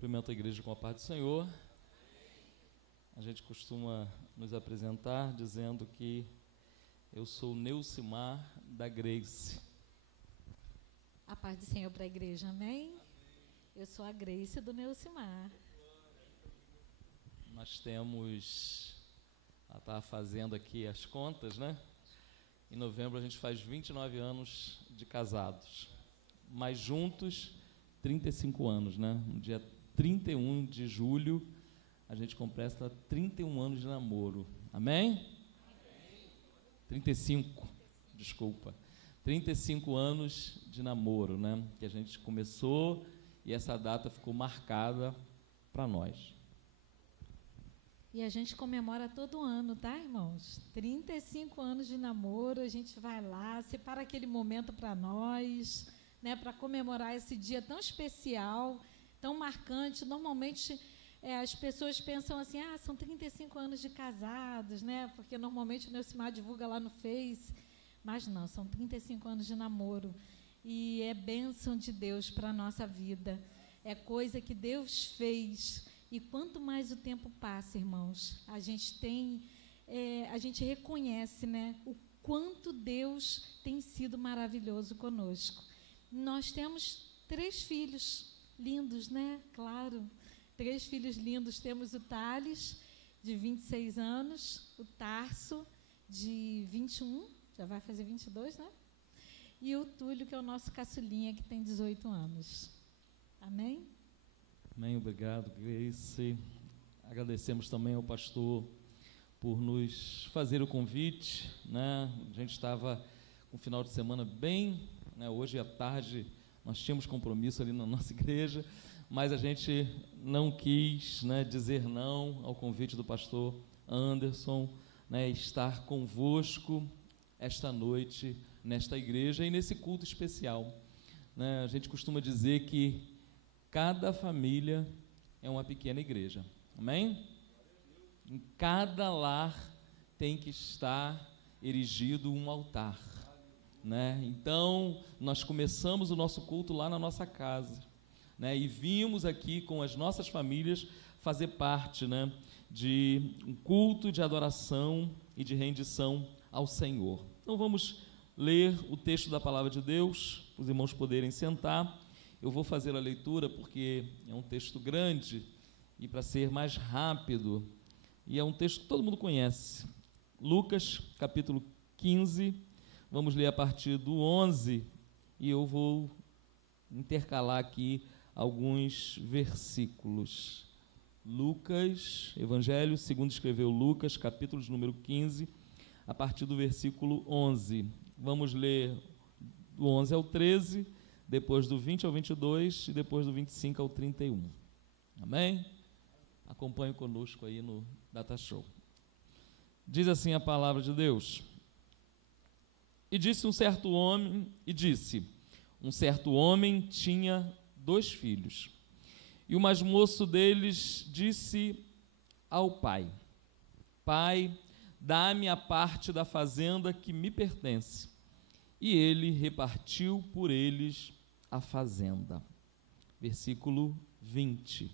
Cumprimento a igreja com a paz do Senhor. A gente costuma nos apresentar dizendo que eu sou Neucimar da Grace. A paz do Senhor para a igreja, amém? Eu sou a Grace do Neucimar. Nós temos, ela está fazendo aqui as contas, né? Em novembro a gente faz 29 anos de casados, mas juntos 35 anos, né? No dia 31 de julho a gente completa 31 anos de namoro, amém? Amém. 35, desculpa, 35 anos de namoro, né? Que a gente começou e essa data ficou marcada para nós. E a gente comemora todo ano, tá, irmãos? 35 anos de namoro, a gente vai lá, separa aquele momento para nós, né, para comemorar esse dia tão especial, tão marcante. Normalmente as pessoas pensam assim, são 35 anos de casados, né? Porque normalmente o Neucimar divulga lá no Face, mas não, são 35 anos de namoro. E é bênção de Deus para a nossa vida, é coisa que Deus fez. E quanto mais o tempo passa, irmãos, a gente reconhece, né, o quanto Deus tem sido maravilhoso conosco. Nós temos 3 filhos lindos, né? Claro, 3 filhos lindos. Temos o Thales, de 26 anos, o Tarso, de 21, já vai fazer 22, né? E o Túlio, que é o nosso caçulinha, que tem 18 anos. Amém? Amém, obrigado, Grace. Agradecemos também ao pastor por nos fazer o convite, né? A gente estava com um final de semana bem, né? Hoje à tarde nós tínhamos compromisso ali na nossa igreja, mas a gente não quis, né, dizer não ao convite do pastor Anderson, né, estar convosco esta noite nesta igreja e nesse culto especial, né? A gente costuma dizer que cada família é uma pequena igreja, amém? Em cada lar tem que estar erigido um altar, né? Então, nós começamos o nosso culto lá na nossa casa, né? E vimos aqui com as nossas famílias fazer parte, né, de um culto de adoração e de rendição ao Senhor. Então, vamos ler o texto da palavra de Deus, para os irmãos poderem sentar. Eu vou fazer a leitura porque é um texto grande e para ser mais rápido, e é um texto que todo mundo conhece. Lucas, capítulo 15, vamos ler a partir do 11, e eu vou intercalar aqui alguns versículos. Lucas, Evangelho segundo escreveu Lucas, capítulo de número 15, a partir do versículo 11. Vamos ler do 11 ao 13, depois do 20 ao 22 e depois do 25 ao 31. Amém? Acompanhe conosco aí no Data Show. Diz assim a palavra de Deus. Um certo homem tinha 2 filhos. E o mais moço deles disse ao pai: Pai, dá-me a parte da fazenda que me pertence. E ele repartiu por eles a fazenda. Versículo 20.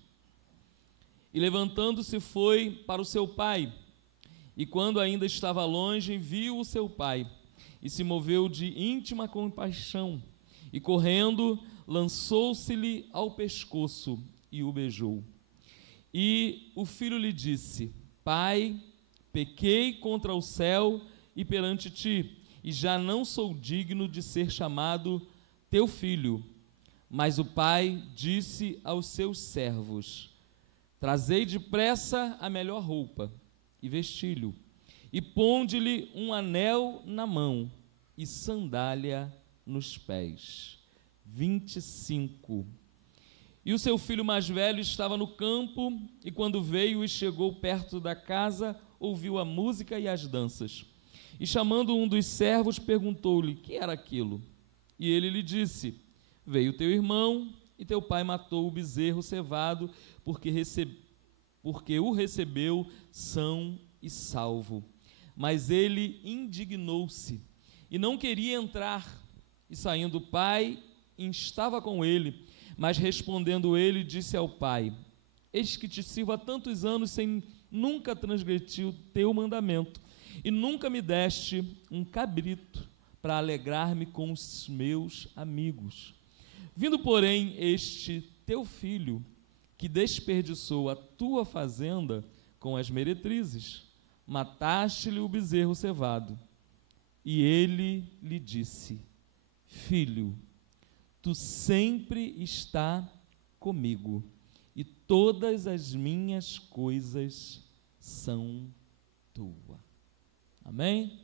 E levantando-se foi para o seu pai, e quando ainda estava longe, viu o seu pai, e se moveu de íntima compaixão, e correndo, lançou-se-lhe ao pescoço, e o beijou. E o filho lhe disse: Pai, pequei contra o céu e perante ti, e já não sou digno de ser chamado teu filho. Mas o pai disse aos seus servos: Trazei depressa a melhor roupa, e vesti-lhe, e ponde-lhe um anel na mão, e sandália nos pés. 25. E o seu filho mais velho estava no campo, e quando veio e chegou perto da casa, ouviu a música e as danças. E chamando um dos servos, perguntou-lhe: que era aquilo? E ele lhe disse: Veio teu irmão, e teu pai matou o bezerro cevado, porque o recebeu são e salvo. Mas ele indignou-se, e não queria entrar. E saindo o pai, instava com ele. Mas respondendo ele, disse ao pai: eis que te sirvo há tantos anos sem nunca transgredir o teu mandamento, e nunca me deste um cabrito para alegrar-me com os meus amigos. Vindo, porém, este teu filho, que desperdiçou a tua fazenda com as meretrizes, mataste-lhe o bezerro cevado. E ele lhe disse: filho, tu sempre está comigo, e todas as minhas coisas são tua. Amém?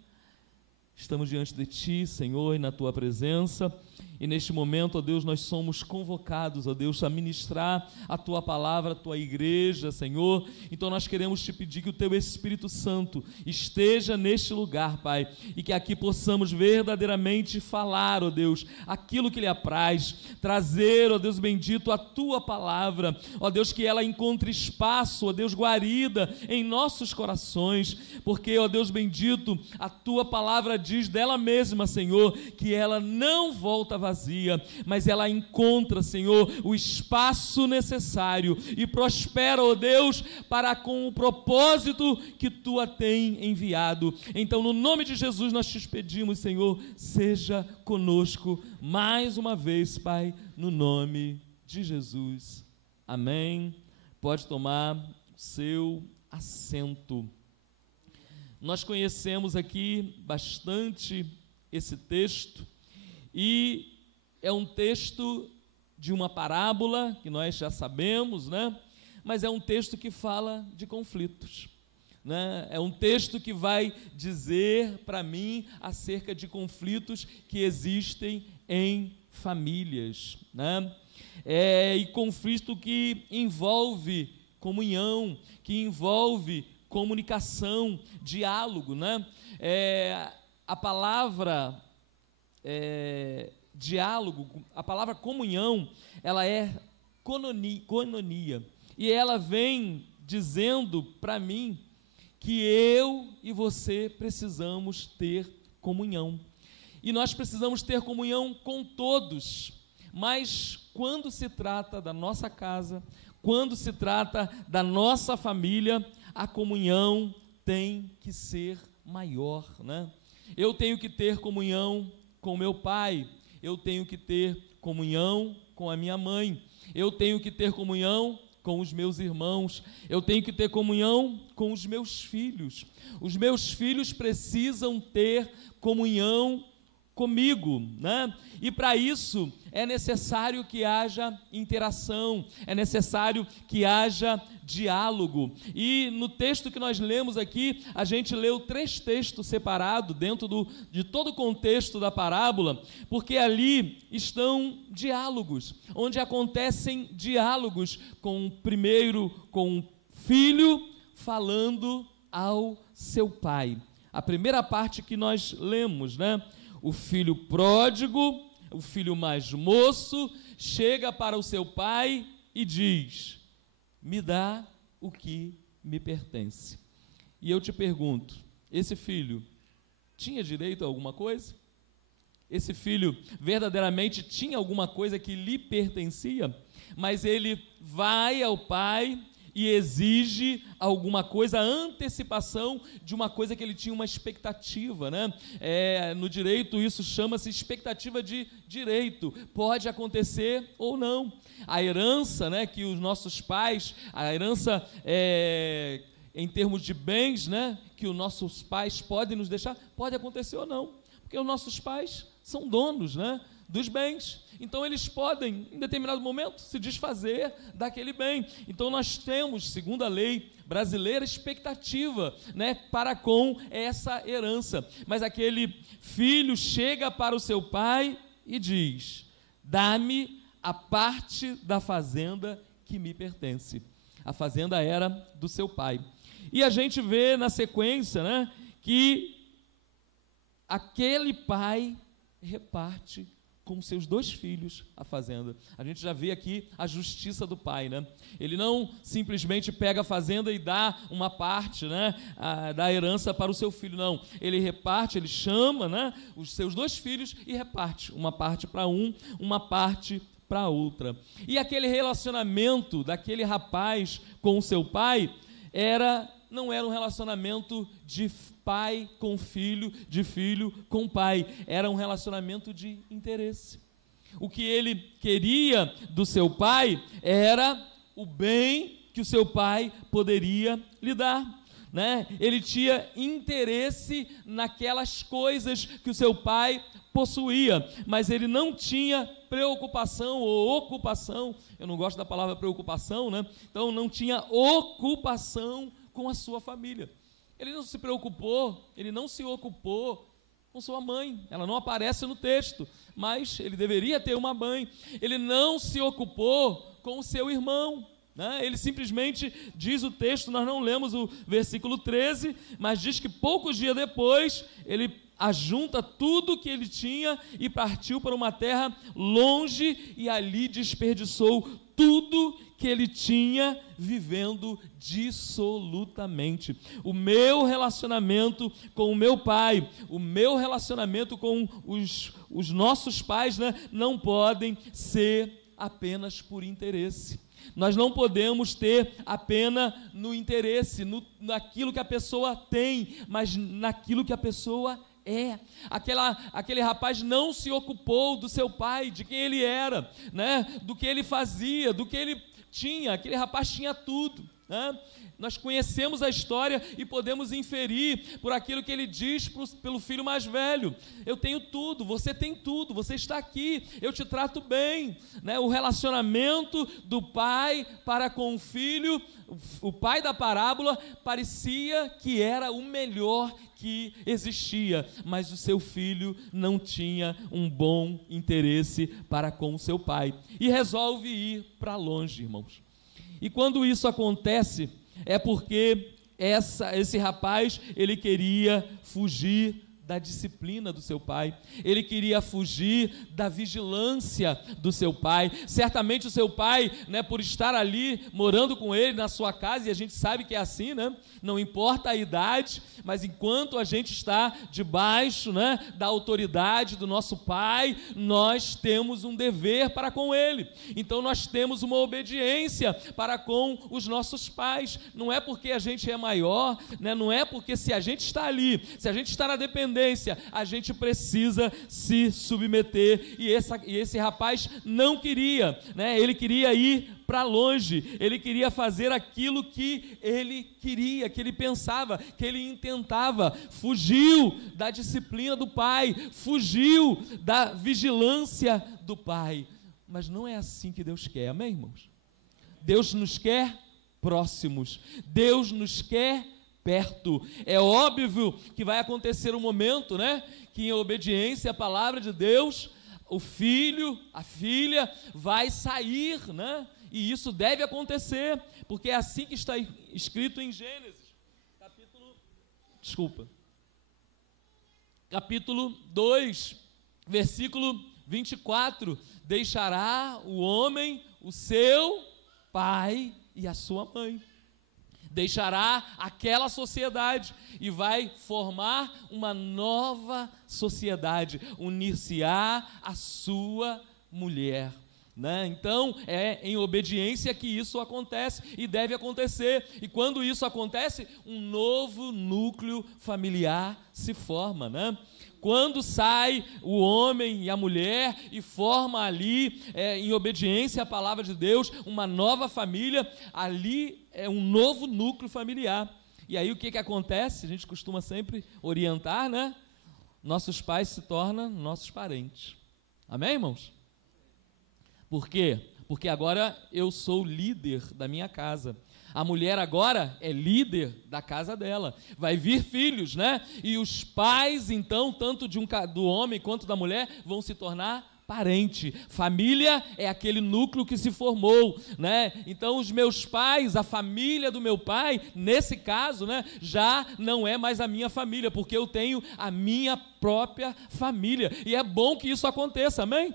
Estamos diante de ti, Senhor, e na tua presença, e neste momento, ó Deus, nós somos convocados, ó Deus, a ministrar a tua palavra, a tua igreja, Senhor. Então nós queremos te pedir que o teu Espírito Santo esteja neste lugar, Pai, e que aqui possamos verdadeiramente falar, ó Deus, aquilo que lhe apraz, trazer, ó Deus bendito, a tua palavra, ó Deus, que ela encontre espaço, ó Deus, guarida em nossos corações, porque, ó Deus bendito, a tua palavra diz dela mesma, Senhor, que ela não volta vazia, mas ela encontra, Senhor, o espaço necessário e prospera, ó Deus, para com o propósito que tu a tem enviado. Então, no nome de Jesus, nós te pedimos, Senhor, seja conosco mais uma vez, Pai, no nome de Jesus. Amém. Pode tomar o seu assento. Nós conhecemos aqui bastante esse texto, e é um texto de uma parábola, que nós já sabemos, né? Mas é um texto que fala de conflitos, né? É um texto que vai dizer para mim acerca de conflitos que existem em famílias, né? E conflito que envolve comunhão, que envolve comunicação, diálogo, né? A palavra diálogo, a palavra comunhão, ela é koinonia, e ela vem dizendo para mim que eu e você precisamos ter comunhão, e nós precisamos ter comunhão com todos, mas quando se trata da nossa casa, quando se trata da nossa família, a comunhão tem que ser maior, né? Eu tenho que ter comunhão com meu pai, eu tenho que ter comunhão com a minha mãe, eu tenho que ter comunhão com os meus irmãos, eu tenho que ter comunhão com os meus filhos precisam ter comunhão comigo, né? E para isso é necessário que haja interação, é necessário que haja diálogo. E no texto que nós lemos aqui, a gente leu 3 textos separados dentro de todo o contexto da parábola, porque ali estão diálogos, onde acontecem diálogos com o filho falando ao seu pai. A primeira parte que nós lemos, né? O filho pródigo, o filho mais moço, chega para o seu pai e diz: me dá o que me pertence. E eu te pergunto, esse filho tinha direito a alguma coisa? Esse filho verdadeiramente tinha alguma coisa que lhe pertencia? Mas ele vai ao pai e exige alguma coisa, a antecipação de uma coisa que ele tinha uma expectativa, né? No direito isso chama-se expectativa de direito, pode acontecer ou não. A herança, né, que os nossos pais, a herança em termos de bens, né, que os nossos pais podem nos deixar, pode acontecer ou não, porque os nossos pais são donos, né, dos bens. Então eles podem, em determinado momento, se desfazer daquele bem. Então nós temos, segundo a lei brasileira, expectativa, né, para com essa herança. Mas aquele filho chega para o seu pai e diz: dá-me a parte da fazenda que me pertence. A fazenda era do seu pai. E a gente vê na sequência, né, que aquele pai reparte com seus 2 filhos a fazenda. A gente já vê aqui a justiça do pai, né? Ele não simplesmente pega a fazenda e dá uma parte, né, da herança para o seu filho, não. Ele reparte, ele chama, né, os seus 2 filhos e reparte uma parte para um, uma parte para outra. E aquele relacionamento daquele rapaz com o seu pai não era um relacionamento de pai com filho, de filho com pai, era um relacionamento de interesse. O que ele queria do seu pai era o bem que o seu pai poderia lhe dar, né? Ele tinha interesse naquelas coisas que o seu pai possuía, mas ele não tinha preocupação ou ocupação, eu não gosto da palavra preocupação, né? Então não tinha ocupação com a sua família. Ele não se preocupou, ele não se ocupou com sua mãe, ela não aparece no texto, mas ele deveria ter uma mãe. Ele não se ocupou com o seu irmão, né? Ele simplesmente diz o texto, nós não lemos o versículo 13, mas diz que poucos dias depois, ele ajunta tudo que ele tinha e partiu para uma terra longe e ali desperdiçou tudo que ele tinha, vivendo dissolutamente. O meu relacionamento com o meu pai, o meu relacionamento com os nossos pais, né, não podem ser apenas por interesse. Nós não podemos ter apenas no interesse, naquilo que a pessoa tem, mas naquilo que a pessoa é. Aquele rapaz não se ocupou do seu pai, de quem ele era, né? Do que ele fazia, do que ele tinha. Aquele rapaz tinha tudo, né? Nós conhecemos a história e podemos inferir por aquilo que ele diz pelo filho mais velho: eu tenho tudo, você tem tudo, você está aqui, eu te trato bem, né? O relacionamento do pai para com o filho, o pai da parábola, parecia que era o melhor que existia, mas o seu filho não tinha um bom interesse para com o seu pai e resolve ir para longe, irmãos. E quando isso acontece, é porque esse rapaz, ele queria fugir da disciplina do seu pai, ele queria fugir da vigilância do seu pai. Certamente o seu pai, né, por estar ali morando com ele na sua casa, e a gente sabe que é assim, né? Não importa a idade, mas enquanto a gente está debaixo, né, da autoridade do nosso pai, nós temos um dever para com ele. Então nós temos uma obediência para com os nossos pais. Não é porque a gente é maior, né, não é porque se a gente está ali, se a gente está na dependência, a gente precisa se submeter. E esse rapaz não queria, né? Ele queria ir para longe, ele queria fazer aquilo que ele queria, que ele pensava, que ele intentava. Fugiu da disciplina do pai, fugiu da vigilância do pai. Mas não é assim que Deus quer, amém, irmãos? Deus nos quer próximos, Deus nos quer perto. É óbvio que vai acontecer um momento, né, que em obediência à palavra de Deus, o filho, a filha vai sair, né? E isso deve acontecer, porque é assim que está escrito em Gênesis, capítulo 2, versículo 24, deixará o homem o seu pai e a sua mãe, deixará aquela sociedade e vai formar uma nova sociedade, unir-se-á a sua mulher, né? Então é em obediência que isso acontece e deve acontecer. E quando isso acontece, um novo núcleo familiar se forma, né? Quando sai o homem e a mulher e forma ali, em obediência à palavra de Deus, uma nova família, ali é um novo núcleo familiar. E aí o que acontece? A gente costuma sempre orientar, né? Nossos pais se tornam nossos parentes. Amém, irmãos? Por quê? Porque agora eu sou líder da minha casa. A mulher agora é líder da casa dela. Vai vir filhos, né? E os pais, então, tanto do homem quanto da mulher, vão se tornar parente. Família é aquele núcleo que se formou, né? Então os meus pais, a família do meu pai, nesse caso, né, já não é mais a minha família, porque eu tenho a minha própria família. E é bom que isso aconteça, amém?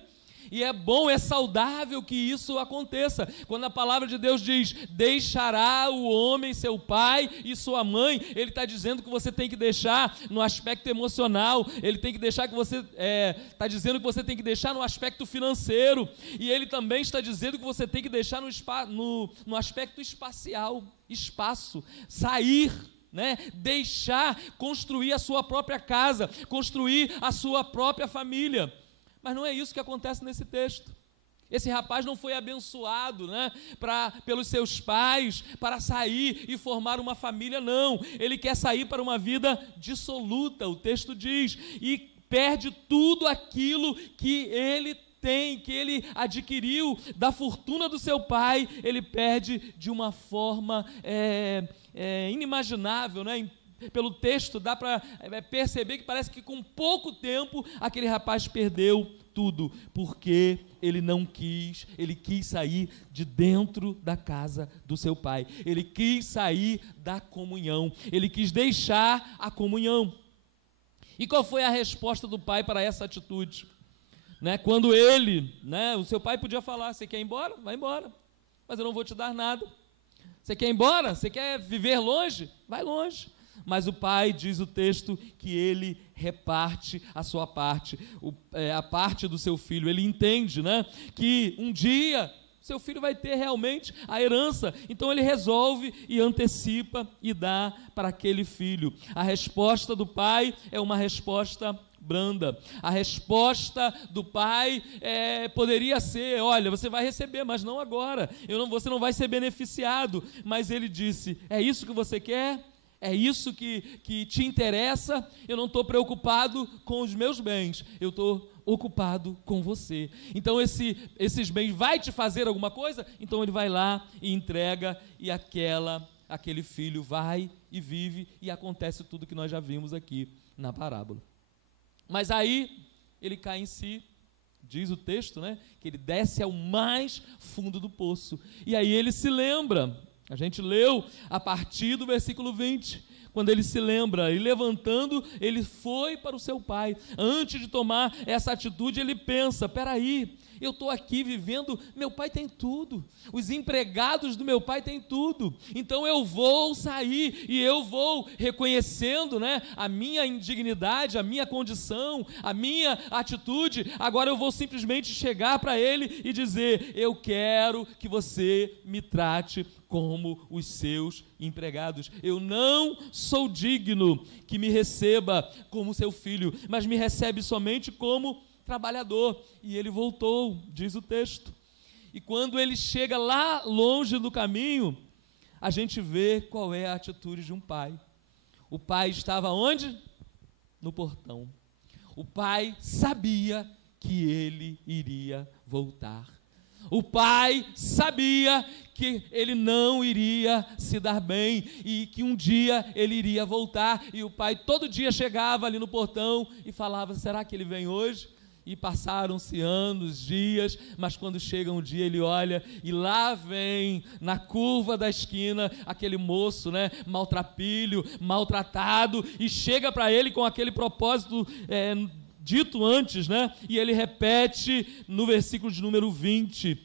E é bom, é saudável que isso aconteça. Quando a palavra de Deus diz, deixará o homem seu pai e sua mãe, ele está dizendo que você tem que deixar no aspecto emocional, ele tem que deixar que você, está dizendo que você tem que deixar no aspecto financeiro, e ele também está dizendo que você tem que deixar no aspecto espacial, espaço, sair, né? Deixar, construir a sua própria casa, construir a sua própria família. Mas não é isso que acontece nesse texto. Esse rapaz não foi abençoado, né, pelos seus pais para sair e formar uma família, não. Ele quer sair para uma vida dissoluta, o texto diz, e perde tudo aquilo que ele tem, que ele adquiriu da fortuna do seu pai, ele perde de uma forma inimaginável, né? Pelo texto dá para perceber que parece que com pouco tempo aquele rapaz perdeu tudo, porque ele não quis, ele quis sair de dentro da casa do seu pai, ele quis sair da comunhão, ele quis deixar a comunhão. E qual foi a resposta do pai para essa atitude? Né? Quando ele, né, o seu pai podia falar, você quer ir embora? Vai embora, mas eu não vou te dar nada. Você quer ir embora? Você quer viver longe? Vai longe. Mas o pai, diz o texto, que ele reparte a sua parte, a parte do seu filho. Ele entende, né, que um dia seu filho vai ter realmente a herança. Então ele resolve e antecipa e dá para aquele filho. A resposta do pai é uma resposta branda. A resposta do pai poderia ser, olha, você vai receber, mas não agora. Você não vai ser beneficiado. Mas ele disse, é isso que você quer? É isso que te interessa? Eu não estou preocupado com os meus bens, eu estou ocupado com você. Então esses bens vai te fazer alguma coisa? Então ele vai lá e entrega, e aquele filho vai e vive, e acontece tudo que nós já vimos aqui na parábola. Mas aí ele cai em si, diz o texto, né, que ele desce ao mais fundo do poço, e aí ele se lembra. A gente leu a partir do versículo 20, quando ele se lembra, e levantando, ele foi para o seu pai. Antes de tomar essa atitude, ele pensa, peraí, eu estou aqui vivendo, meu pai tem tudo, os empregados do meu pai têm tudo, então eu vou sair e eu vou reconhecendo, né, a minha indignidade, a minha condição, a minha atitude. Agora eu vou simplesmente chegar para ele e dizer, eu quero que você me trate como os seus empregados. Eu não sou digno que me receba como seu filho, mas me recebe somente como trabalhador. E ele voltou, diz o texto. E quando ele chega lá longe do caminho, a gente vê qual é a atitude de um pai. O pai estava onde? No portão. O pai sabia que ele iria voltar. O pai sabia que ele não iria se dar bem e que um dia ele iria voltar. E o pai todo dia chegava ali no portão e falava, será que ele vem hoje? E passaram-se anos, dias, mas quando chega um dia ele olha e lá vem, na curva da esquina, aquele moço, né, maltrapilho, maltratado, e chega para ele com aquele propósito dito antes, né? E ele repete no versículo de número 20,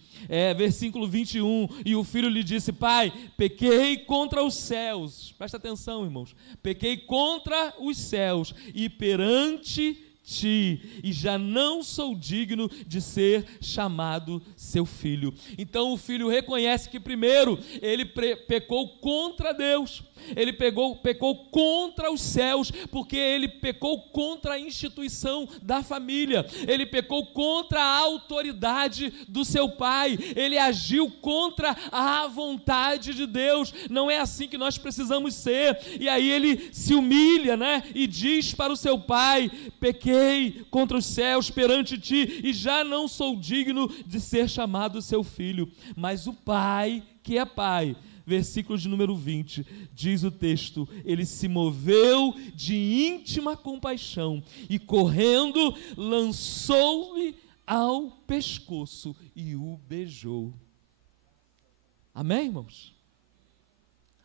versículo 21, e o filho lhe disse, pai, pequei contra os céus, presta atenção, irmãos, pequei contra os céus e perante ti, e já não sou digno de ser chamado seu filho. Então o filho reconhece que primeiro ele pecou contra Deus, ele pecou contra os céus, porque ele pecou contra a instituição da família, ele pecou contra a autoridade do seu pai, ele agiu contra a vontade de Deus. Não é assim que nós precisamos ser. E aí ele se humilha, né, e diz para o seu pai, pequei contra os céus perante ti, e já não sou digno de ser chamado seu filho. Mas o pai, que é pai, versículo de número 20, diz o texto, ele se moveu de íntima compaixão e correndo lançou-lhe ao pescoço e o beijou. Amém, irmãos?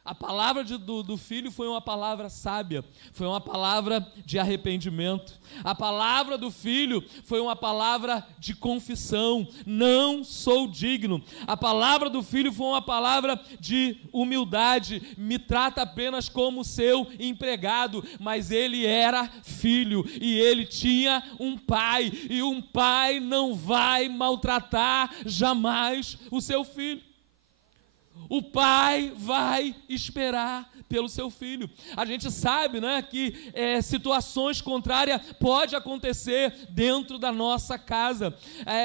A palavra do filho foi uma palavra sábia, foi uma palavra de arrependimento. A palavra do filho foi uma palavra de confissão: não sou digno. A palavra do filho foi uma palavra de humildade: me trata apenas como seu empregado. Mas ele era filho e ele tinha um pai, e um pai não vai maltratar jamais o seu filho. O pai vai esperar pelo seu filho. A gente sabe, né, que situações contrárias podem acontecer dentro da nossa casa.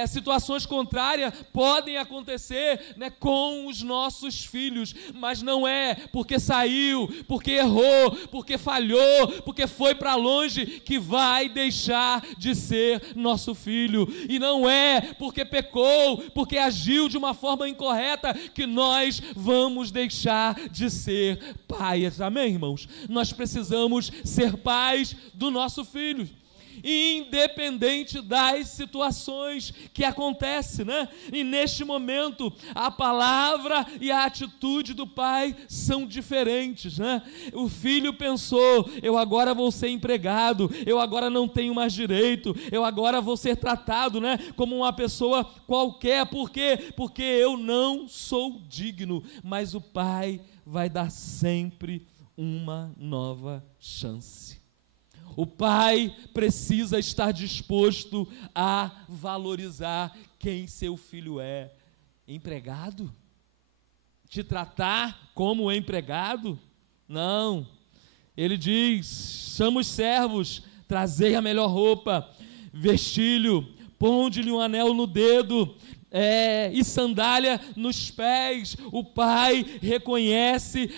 Situações contrárias podem acontecer, né, com os nossos filhos, mas não é porque saiu, porque errou, porque falhou, porque foi para longe que vai deixar de ser nosso filho. E não é porque pecou, porque agiu de uma forma incorreta, que nós vamos deixar de ser pais. Amém, irmãos? Nós precisamos ser pais do nosso filho, independente das situações que acontecem, né? E neste momento, a palavra e a atitude do pai são diferentes, né? O filho pensou: eu agora vou ser empregado, eu agora não tenho mais direito, eu agora vou ser tratado, né, como uma pessoa qualquer. Por quê? Porque eu não sou digno. Mas o pai vai dar sempre uma nova chance. O pai precisa estar disposto a valorizar quem seu filho é. Empregado? Te tratar como empregado? Não. Ele diz: chama os servos, trazei a melhor roupa, vestilho, ponde-lhe um anel no dedo, e sandália nos pés. O pai reconhece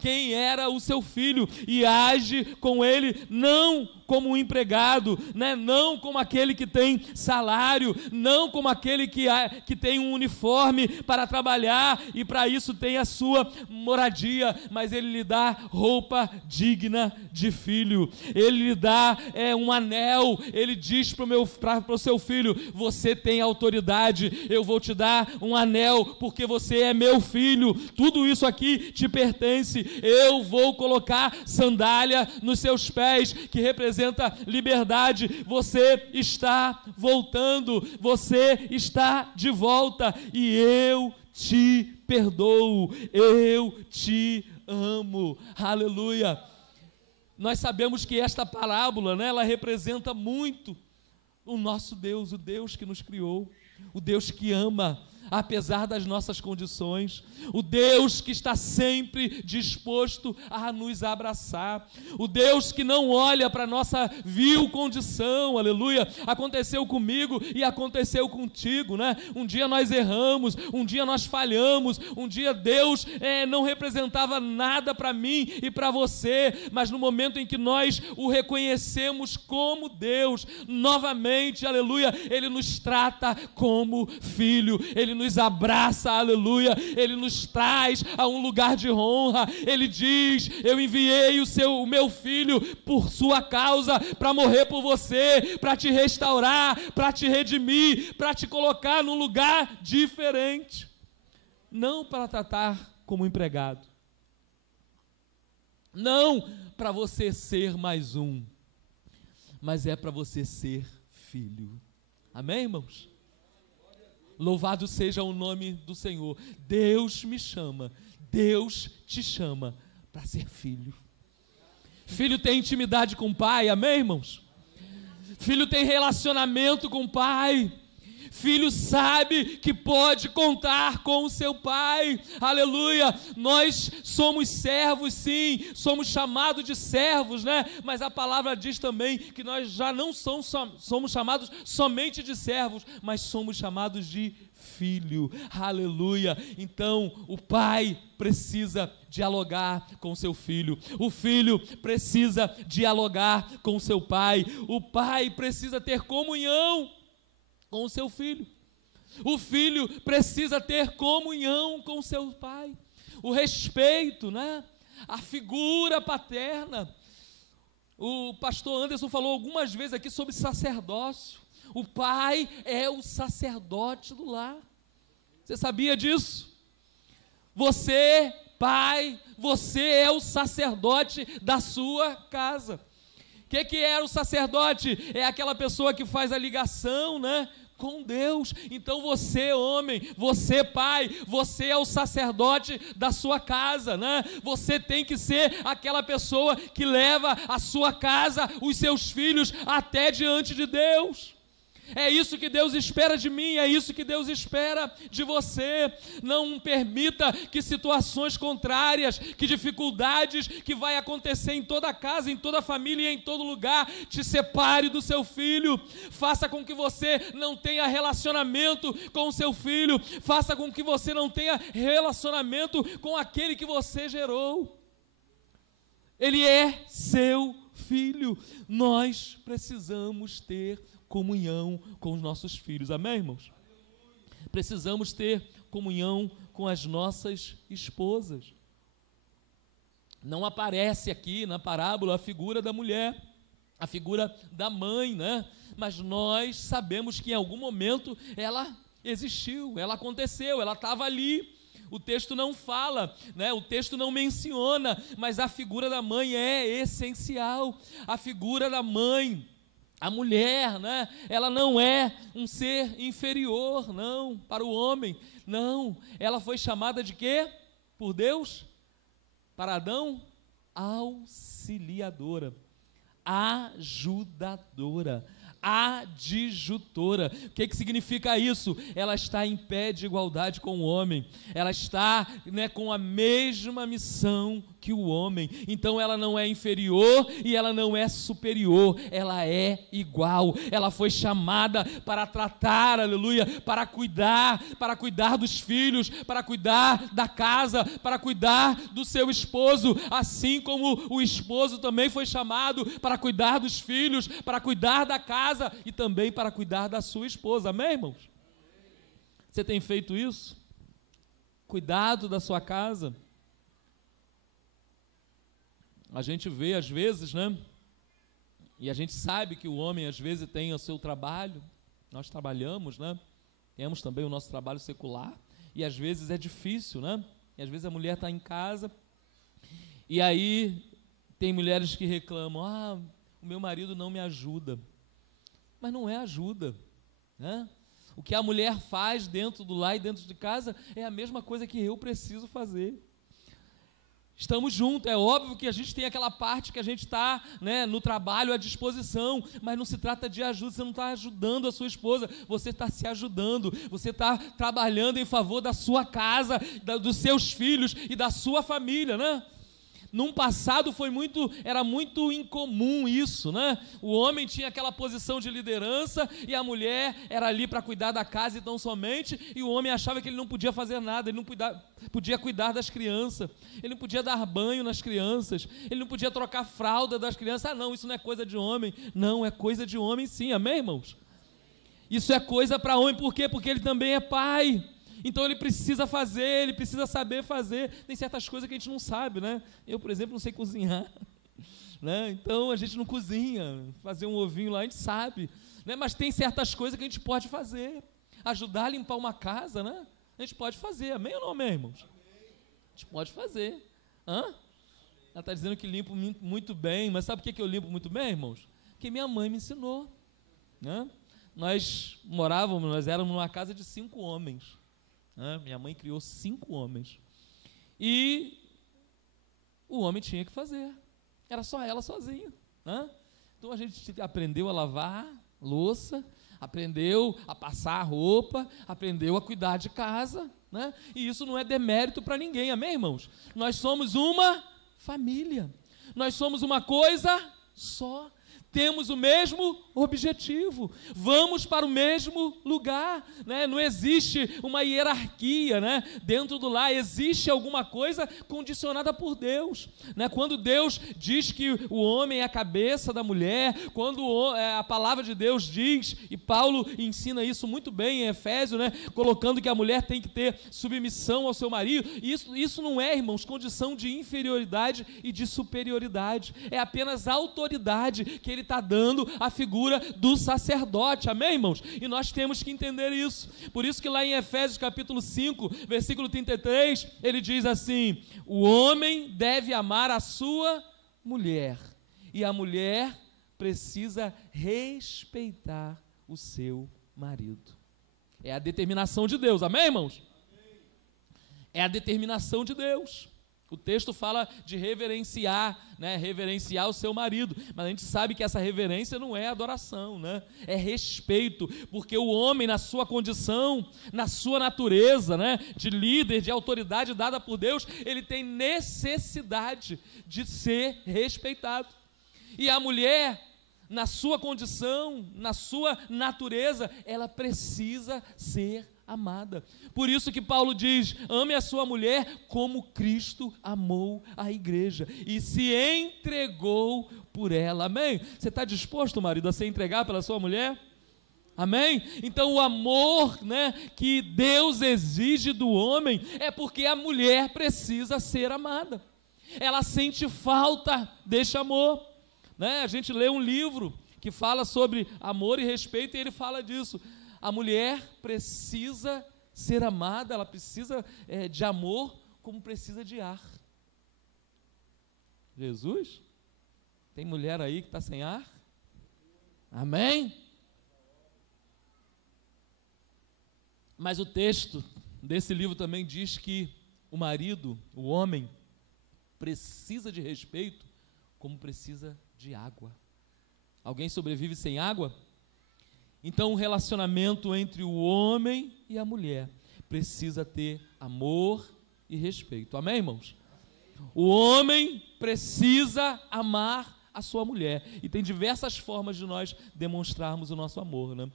quem era o seu filho e age com ele não como um empregado, né? Não como aquele que tem salário, não como aquele que tem um uniforme para trabalhar e para isso tem a sua moradia, mas ele lhe dá roupa digna de filho. Ele lhe dá um anel. Ele diz para o seu filho: você tem autoridade, eu vou te dar um anel porque você é meu filho, tudo isso aqui te pertence. Eu vou colocar sandália nos seus pés, que representa liberdade. Você está voltando, você está de volta, e eu te perdoo, eu te amo. Aleluia. Nós sabemos que esta parábola, né, ela representa muito o nosso Deus, o Deus que nos criou, o Deus que ama apesar das nossas condições, o Deus que está sempre disposto a nos abraçar, o Deus que não olha para a nossa vil condição. Aleluia. Aconteceu comigo e aconteceu contigo, né? Um dia nós erramos, um dia nós falhamos, um dia Deus não representava nada para mim e para você, mas no momento em que nós o reconhecemos como Deus, novamente, aleluia, Ele nos trata como filho, Ele nos abraça, aleluia, Ele nos traz a um lugar de honra. Ele diz: eu enviei o meu filho por sua causa, para morrer por você, para te restaurar, para te redimir, para te colocar num lugar diferente, não para tratar como empregado, não para você ser mais um, mas é para você ser filho. Amém, irmãos? Louvado seja o nome do Senhor. Deus me chama, Deus te chama para ser filho. Filho tem intimidade com o pai, amém, irmãos? Filho tem relacionamento com o pai. Filho sabe que pode contar com o seu pai, aleluia. Nós somos servos, sim, somos chamados de servos, né? Mas a palavra diz também que nós já não somos chamados somente de servos, mas somos chamados de filho, aleluia. Então o pai precisa dialogar com seu filho, o filho precisa dialogar com seu pai, o pai precisa ter comunhão com o seu filho, o filho precisa ter comunhão com seu pai, o respeito, né? A figura paterna. O pastor Anderson falou algumas vezes aqui sobre sacerdócio. O pai é o sacerdote do lar. Você sabia disso? Você, pai, você é o sacerdote da sua casa. O que era o sacerdote? É aquela pessoa que faz a ligação, né, com Deus. Então você, homem, você, pai, você é o sacerdote da sua casa, né? Você tem que ser aquela pessoa que leva a sua casa, os seus filhos até diante de Deus. É isso que Deus espera de mim, é isso que Deus espera de você. Não permita que situações contrárias, que dificuldades que vai acontecer em toda casa, em toda família e em todo lugar, te separe do seu filho. Faça com que você não tenha relacionamento com o seu filho. Faça com que você não tenha relacionamento com aquele que você gerou. Ele é seu filho. Nós precisamos ter comunhão com os nossos filhos, amém, irmãos? Precisamos ter comunhão com as nossas esposas. Não aparece aqui na parábola a figura da mulher, a figura da mãe, né? Mas nós sabemos que em algum momento ela existiu, ela aconteceu, ela estava ali. O texto não fala, né? O texto não menciona, mas a figura da mãe é essencial. A figura da mãe, a mulher, né? Ela não é um ser inferior, não, para o homem, não. Ela foi chamada de quê? Por Deus? Para Adão? Auxiliadora, ajudadora, adjutora. O que significa isso? Ela está em pé de igualdade com o homem. Ela está, né, com a mesma missão que o homem. Então ela não é inferior e ela não é superior. Ela é igual. Ela foi chamada para tratar, aleluia, para cuidar dos filhos, para cuidar da casa, para cuidar do seu esposo, assim como o esposo também foi chamado para cuidar dos filhos, para cuidar da casa e também para cuidar da sua esposa, amém, irmãos? Você tem feito isso? Cuidado da sua casa. A gente vê às vezes, né? E a gente sabe que o homem às vezes tem o seu trabalho, nós trabalhamos, né? Temos também o nosso trabalho secular, e às vezes é difícil, né? E às vezes a mulher está em casa, e aí tem mulheres que reclamam, o meu marido não me ajuda. Mas não é ajuda, né? O que a mulher faz dentro do lar e dentro de casa é a mesma coisa que eu preciso fazer. Estamos juntos, é óbvio que a gente tem aquela parte que a gente está, né, no trabalho à disposição, mas não se trata de ajuda, você não está ajudando a sua esposa, você está se ajudando, você está trabalhando em favor da sua casa, dos seus filhos e da sua família, né? Num passado era muito incomum isso, né? O homem tinha aquela posição de liderança e a mulher era ali para cuidar da casa e tão somente, e o homem achava que ele não podia fazer nada, ele não podia cuidar das crianças, ele não podia dar banho nas crianças, ele não podia trocar fralda das crianças. Não, isso não é coisa de homem. Não, é coisa de homem sim, amém, irmãos? Isso é coisa para homem, por quê? Porque ele também é pai. Então ele precisa fazer, ele precisa saber fazer. Tem certas coisas que a gente não sabe, né? Eu, por exemplo, não sei cozinhar, né? Então a gente não cozinha. Fazer um ovinho lá a gente sabe, né? Mas tem certas coisas que a gente pode fazer. Ajudar a limpar uma casa, né? A gente pode fazer, amém ou não, amém, irmãos? A gente pode fazer. Ela está dizendo que limpo muito bem, mas sabe por que eu limpo muito bem, irmãos? Porque minha mãe me ensinou, né? Nós éramos numa casa de 5 homens. Minha mãe criou 5 homens e o homem tinha que fazer, era só ela sozinha, né? Então a gente aprendeu a lavar louça, aprendeu a passar roupa, aprendeu a cuidar de casa, né? E isso não é demérito para ninguém, amém, irmãos? Nós somos uma família, nós somos uma coisa só. Temos o mesmo objetivo, vamos para o mesmo lugar, né? Não existe uma hierarquia, né? Dentro do lar existe alguma coisa condicionada por Deus, né? Quando Deus diz que o homem é a cabeça da mulher, quando a palavra de Deus diz, e Paulo ensina isso muito bem em Efésios, né? Colocando que a mulher tem que ter submissão ao seu marido, isso não é, irmãos, condição de inferioridade e de superioridade, é apenas autoridade que ele ele está dando a figura do sacerdote, amém, irmãos? E nós temos que entender isso. Por isso que lá em Efésios capítulo 5, versículo 33, ele diz assim: o homem deve amar a sua mulher, e a mulher precisa respeitar o seu marido. É a determinação de Deus, amém, irmãos? É a determinação de Deus. O texto fala de reverenciar, né? Reverenciar o seu marido, mas a gente sabe que essa reverência não é adoração, né? É respeito, porque o homem, na sua condição, na sua natureza, né? De líder, de autoridade dada por Deus, ele tem necessidade de ser respeitado. E a mulher, na sua condição, na sua natureza, ela precisa ser amada. Por isso que Paulo diz: ame a sua mulher como Cristo amou a igreja e se entregou por ela, amém? Você está disposto, marido, a se entregar pela sua mulher? Amém? Então o amor, né, que Deus exige do homem é porque a mulher precisa ser amada. Ela sente falta deste amor, né? A gente lê um livro que fala sobre amor e respeito e ele fala disso. A mulher precisa ser amada, ela precisa de amor como precisa de ar. Jesus? Tem mulher aí que está sem ar? Amém? Mas o texto desse livro também diz que o marido, o homem, precisa de respeito como precisa de água. Alguém sobrevive sem água? Então o relacionamento entre o homem e a mulher precisa ter amor e respeito. Amém, irmãos? O homem precisa amar a sua mulher. E tem diversas formas de nós demonstrarmos o nosso amor, né?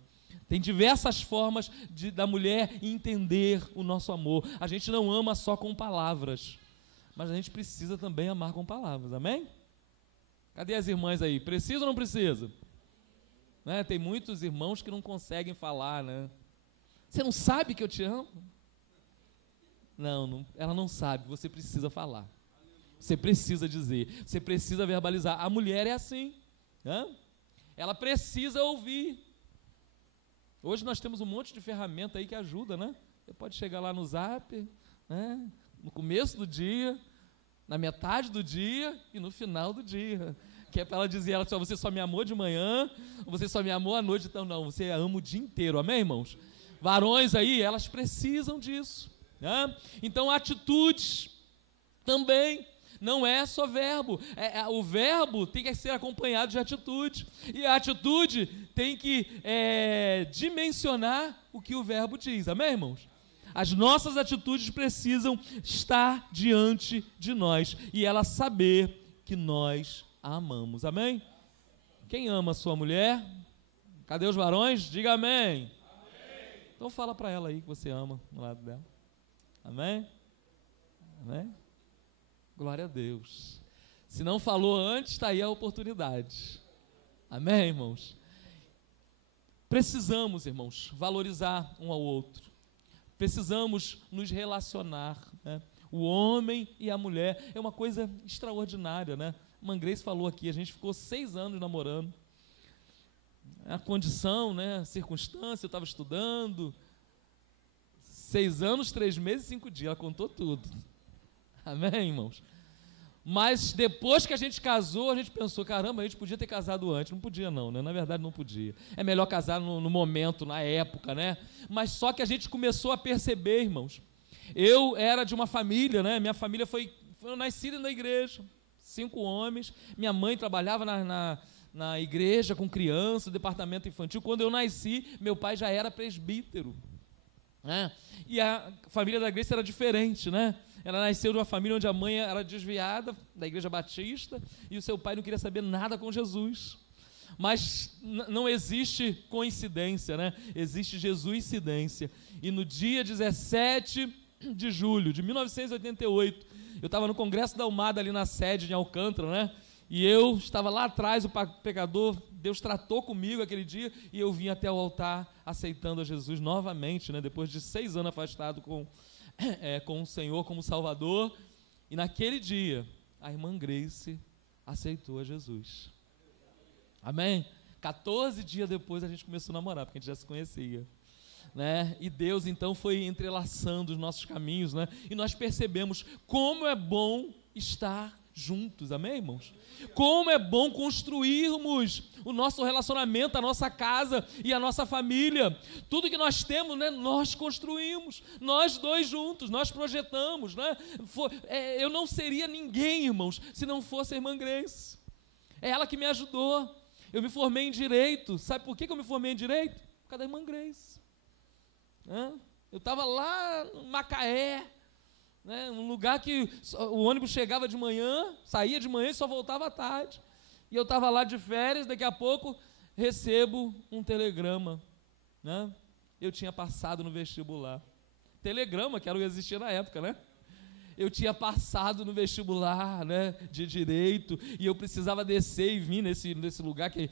Tem diversas formas da mulher entender o nosso amor. A gente não ama só com palavras, mas a gente precisa também amar com palavras, amém? Cadê as irmãs aí? Precisa ou não precisa? Né? Tem muitos irmãos que não conseguem falar, né? Você não sabe que eu te amo? Não, ela não sabe, você precisa falar. Você precisa dizer, você precisa verbalizar. A mulher é assim, né? Ela precisa ouvir. Hoje nós temos um monte de ferramenta aí que ajuda, né? Você pode chegar lá no Zap, né? No começo do dia, na metade do dia e no final do dia. Que é para ela dizer, você só me amou de manhã, você só me amou à noite. Então não, você ama o dia inteiro, amém, irmãos? Varões aí, elas precisam disso, né? Então atitudes também, não é só verbo, o verbo tem que ser acompanhado de atitude, e a atitude tem que dimensionar o que o verbo diz, amém, irmãos? As nossas atitudes precisam estar diante de nós, e ela saber que nós a amamos, amém? Quem ama a sua mulher? Cadê os varões? Diga amém. Amém. Então fala para ela aí que você ama no lado dela, amém? Amém? Glória a Deus. Se não falou antes, está aí a oportunidade. Amém, irmãos? Precisamos, irmãos, valorizar um ao outro. Precisamos nos relacionar, né? O homem e a mulher é uma coisa extraordinária, né? Mangrês falou aqui, a gente ficou 6 anos namorando. A condição, né? A circunstância, eu estava estudando. 6 anos, 3 meses e 5 dias, ela contou tudo. Amém, irmãos? Mas depois que a gente casou, a gente pensou, caramba, a gente podia ter casado antes. Não podia não, né? Na verdade não podia. É melhor casar no momento, na época, né? Mas só que a gente começou a perceber, irmãos. Eu era de uma família, né? Minha família foi nascida na igreja, 5 homens. Minha mãe trabalhava na igreja com criança, departamento infantil. Quando eu nasci, meu pai já era presbítero, né? E a família da Grace era diferente, né? Ela nasceu de uma família onde a mãe era desviada da igreja batista e o seu pai não queria saber nada com Jesus. Mas não existe coincidência, né? Existe Jesuicidência. E no dia 17 de julho de 1988, eu estava no Congresso da Almada, ali na sede de Alcântara, né? E eu estava lá atrás, o pecador, Deus tratou comigo aquele dia, e eu vim até o altar aceitando a Jesus novamente, né? Depois de 6 anos afastado com o Senhor como Salvador. E naquele dia, a irmã Grace aceitou a Jesus. Amém? 14 dias depois a gente começou a namorar, porque a gente já se conhecia, né? E Deus então foi entrelaçando os nossos caminhos, né? E nós percebemos como é bom estar juntos, amém, irmãos? Como é bom construirmos o nosso relacionamento, a nossa casa e a nossa família. Tudo que nós temos, né, nós construímos, nós dois juntos, nós projetamos, né? Eu não seria ninguém, irmãos, se não fosse a irmã Grace. É ela que me ajudou. Eu me formei em Direito. Sabe por que eu me formei em Direito? Por causa da irmã Grace. Eu estava lá no Macaé, né, um lugar que o ônibus chegava de manhã, saía de manhã e só voltava à tarde. E eu estava lá de férias, daqui a pouco recebo um telegrama, né? Eu tinha passado no vestibular. Telegrama, que era o que existia na época, né? Eu tinha passado no vestibular, né, de Direito, e eu precisava descer e vir nesse lugar que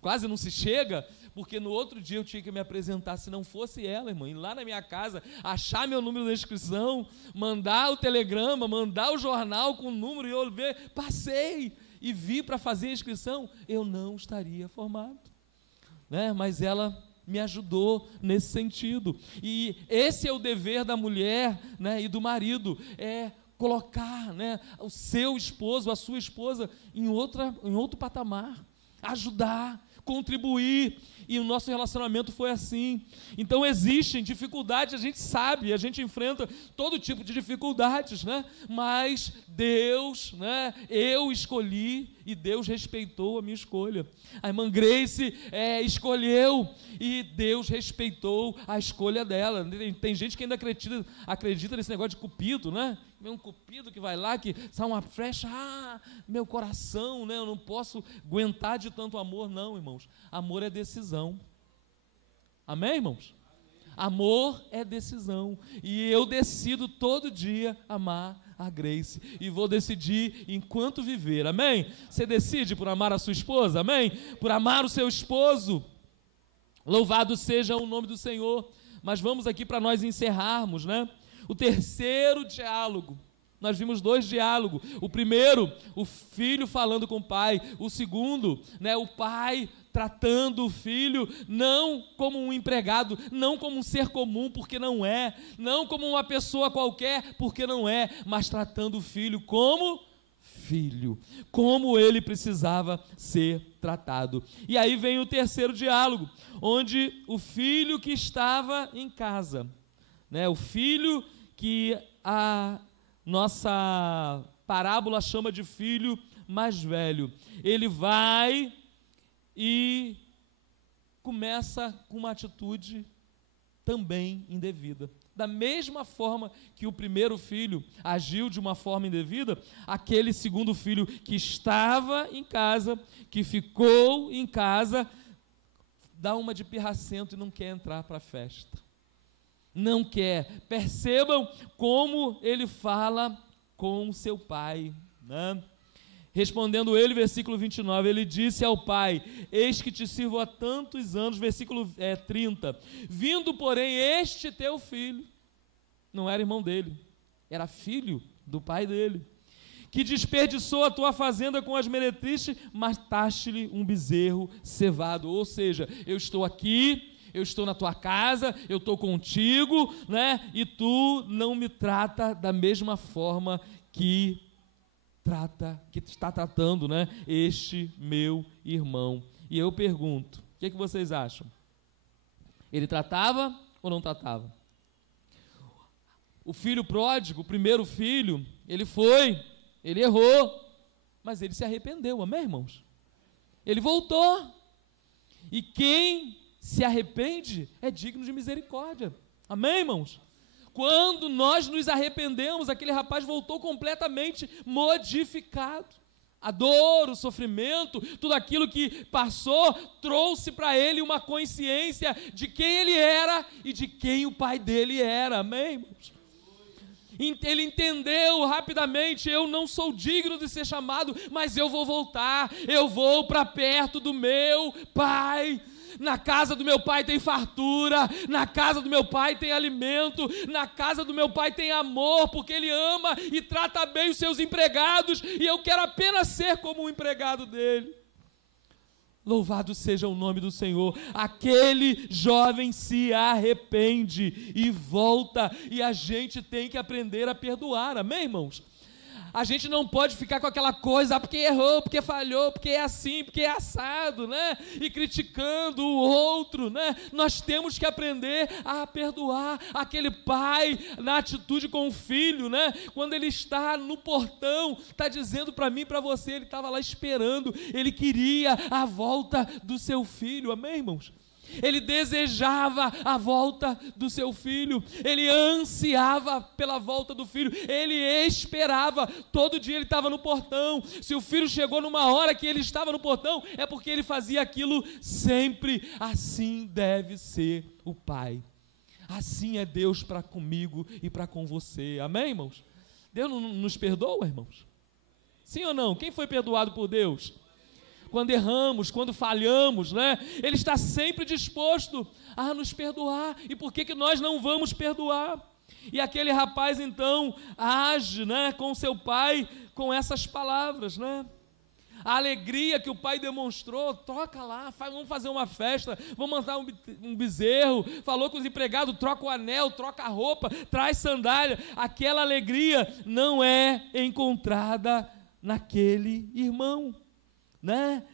quase não se chega, porque no outro dia eu tinha que me apresentar. Se não fosse ela, irmã, ir lá na minha casa, achar meu número da inscrição, mandar o telegrama, mandar o jornal com o número, e eu ver, passei e vi para fazer a inscrição, eu não estaria formado, né? Mas ela me ajudou nesse sentido. E esse é o dever da mulher, né, e do marido, é colocar, né, o seu esposo, a sua esposa em outro patamar, ajudar, contribuir. E o nosso relacionamento foi assim. Então existem dificuldades, a gente sabe, a gente enfrenta todo tipo de dificuldades, né? Mas Deus, né, eu escolhi e Deus respeitou a minha escolha. A irmã Grace escolheu e Deus respeitou a escolha dela. Tem gente que ainda acredita nesse negócio de cupido, né? Vem um cupido que vai lá, que sai uma flecha, meu coração, né? Eu não posso aguentar de tanto amor. Não, irmãos, amor é decisão. Amém, irmãos? Amor é decisão, e eu decido todo dia amar a Grace, e vou decidir enquanto viver, amém? Você decide por amar a sua esposa, amém? Por amar o seu esposo, louvado seja o nome do Senhor. Mas vamos aqui para nós encerrarmos, né? O terceiro diálogo, nós vimos 2 diálogos. O primeiro, o filho falando com o pai. O segundo, né, o pai tratando o filho não como um empregado, não como um ser comum, porque não é, não como uma pessoa qualquer, porque não é, mas tratando o filho como filho, como ele precisava ser tratado. E aí vem o terceiro diálogo, onde o filho que estava em casa, né, o filho que a nossa parábola chama de filho mais velho, ele vai e começa com uma atitude também indevida. Da mesma forma que o primeiro filho agiu de uma forma indevida, aquele segundo filho que estava em casa, que ficou em casa, dá uma de pirracento e não quer entrar para a festa. Não quer. Percebam como ele fala com seu pai, né? Respondendo ele, versículo 29, ele disse ao pai: eis que te sirvo há tantos anos, versículo 30, vindo porém este teu filho, não era irmão dele, era filho do pai dele, que desperdiçou a tua fazenda com as meretrizes, mataste-lhe um bezerro cevado. Ou seja, eu estou aqui, eu estou na tua casa, eu estou contigo, né? E tu não me trata da mesma forma que está tratando, né, este meu irmão. E eu pergunto, o que vocês acham? Ele tratava ou não tratava? O filho pródigo, o primeiro filho, ele errou, mas ele se arrependeu, amém, irmãos? Ele voltou, e quem se arrepende é digno de misericórdia, amém, irmãos? Quando nós nos arrependemos, aquele rapaz voltou completamente modificado. A dor, o sofrimento, tudo aquilo que passou, trouxe para ele uma consciência de quem ele era e de quem o pai dele era, amém, irmãos? Ele entendeu rapidamente: eu não sou digno de ser chamado, mas eu vou voltar, eu vou para perto do meu pai. Na casa do meu pai tem fartura, na casa do meu pai tem alimento, na casa do meu pai tem amor, porque ele ama e trata bem os seus empregados, e eu quero apenas ser como um empregado dele. Louvado seja o nome do Senhor. Aquele jovem se arrepende e volta, e a gente tem que aprender a perdoar, amém, irmãos? A gente não pode ficar com aquela coisa, porque errou, porque falhou, porque é assim, porque é assado, né? E criticando o outro, né? Nós temos que aprender a perdoar. Aquele pai na atitude com o filho, né? Quando ele está no portão, está dizendo para mim, para você, ele estava lá esperando, ele queria a volta do seu filho, amém, irmãos? Ele desejava a volta do seu filho, ele ansiava pela volta do filho, ele esperava, todo dia ele estava no portão. Se o filho chegou numa hora que ele estava no portão, é porque ele fazia aquilo sempre. Assim deve ser o pai, assim é Deus para comigo e para com você, amém, irmãos? Deus não nos perdoa, irmãos? Sim ou não? Quem foi perdoado por Deus? Quando erramos, quando falhamos, né? Ele está sempre disposto a nos perdoar. E por que nós não vamos perdoar? E aquele rapaz então age, né, com seu pai com essas palavras, né? A alegria que o pai demonstrou, troca lá, vamos fazer uma festa, vamos montar um bezerro, falou com os empregados, troca o anel, troca a roupa, traz sandália. Aquela alegria não é encontrada naquele irmão, né?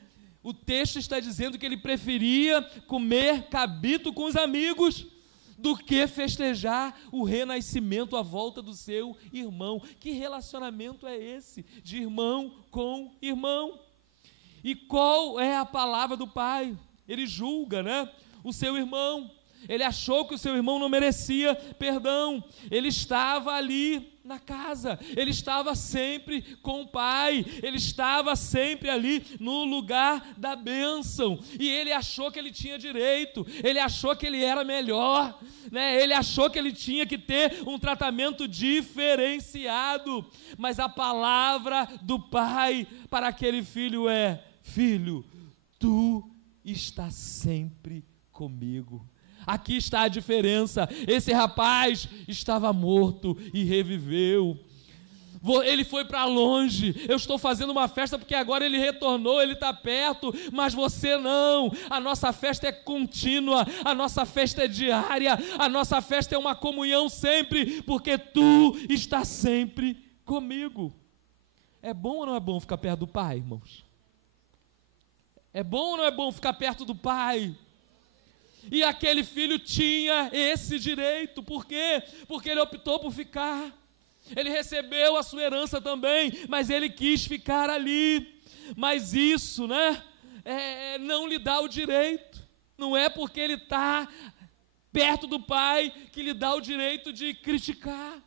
O texto está dizendo que ele preferia comer cabrito com os amigos do que festejar o renascimento à volta do seu irmão. Que relacionamento é esse de irmão com irmão? E qual é a palavra do pai? Ele julga, né, o seu irmão. Ele achou que o seu irmão não merecia perdão. Ele estava ali na casa, ele estava sempre com o pai, ele estava sempre ali no lugar da bênção, e ele achou que ele tinha direito, ele achou que ele era melhor, né? Ele achou que ele tinha que ter um tratamento diferenciado, mas a palavra do pai para aquele filho é: filho, tu estás sempre comigo. Aqui está a diferença. Esse rapaz estava morto e reviveu. Ele foi para longe. Eu estou fazendo uma festa porque agora ele retornou, ele está perto, mas você não. A nossa festa é contínua, a nossa festa é diária, a nossa festa é uma comunhão sempre, porque tu estás sempre comigo. É bom ou não é bom ficar perto do pai, irmãos? É bom ou não é bom ficar perto do pai? E aquele filho tinha esse direito. Por quê? Porque ele optou por ficar. Ele recebeu a sua herança também, mas ele quis ficar ali. Mas isso, né, não lhe dá o direito. Não é porque ele está perto do pai que lhe dá o direito de criticar,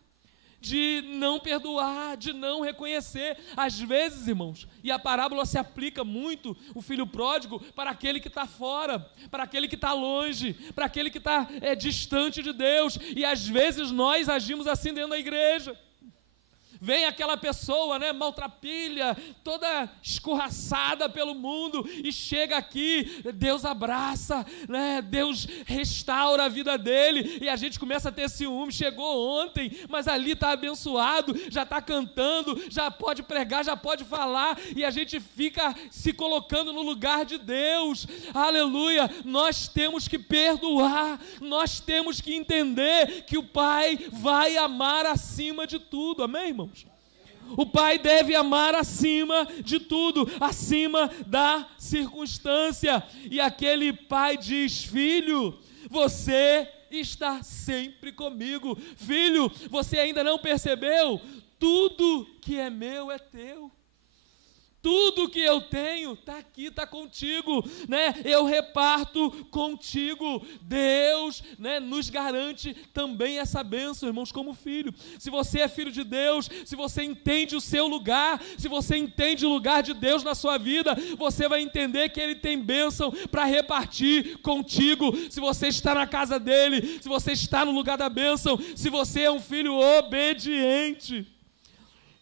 de não perdoar, de não reconhecer. Às vezes, irmãos, e a parábola se aplica muito, o filho pródigo, para aquele que está fora, para aquele que está longe, para aquele que está distante de Deus. E às vezes nós agimos assim dentro da igreja. Vem aquela pessoa, né, maltrapilha, toda escorraçada pelo mundo, e chega aqui, Deus abraça, né, Deus restaura a vida dele, e a gente começa a ter ciúme. Chegou ontem, mas ali está abençoado, já está cantando, já pode pregar, já pode falar, e a gente fica se colocando no lugar de Deus. Aleluia! Nós temos que perdoar, nós temos que entender que o Pai vai amar acima de tudo, amém, irmão? O pai deve amar acima de tudo, acima da circunstância. E aquele pai diz: filho, você está sempre comigo. Filho, você ainda não percebeu? Tudo que é meu é teu. Tudo que eu tenho está aqui, está contigo, né? Eu reparto contigo. Deus, né, nos garante também essa bênção, irmãos, como filho. Se você é filho de Deus, se você entende o seu lugar, se você entende o lugar de Deus na sua vida, você vai entender que Ele tem bênção para repartir contigo. Se você está na casa dEle, se você está no lugar da bênção, se você é um filho obediente,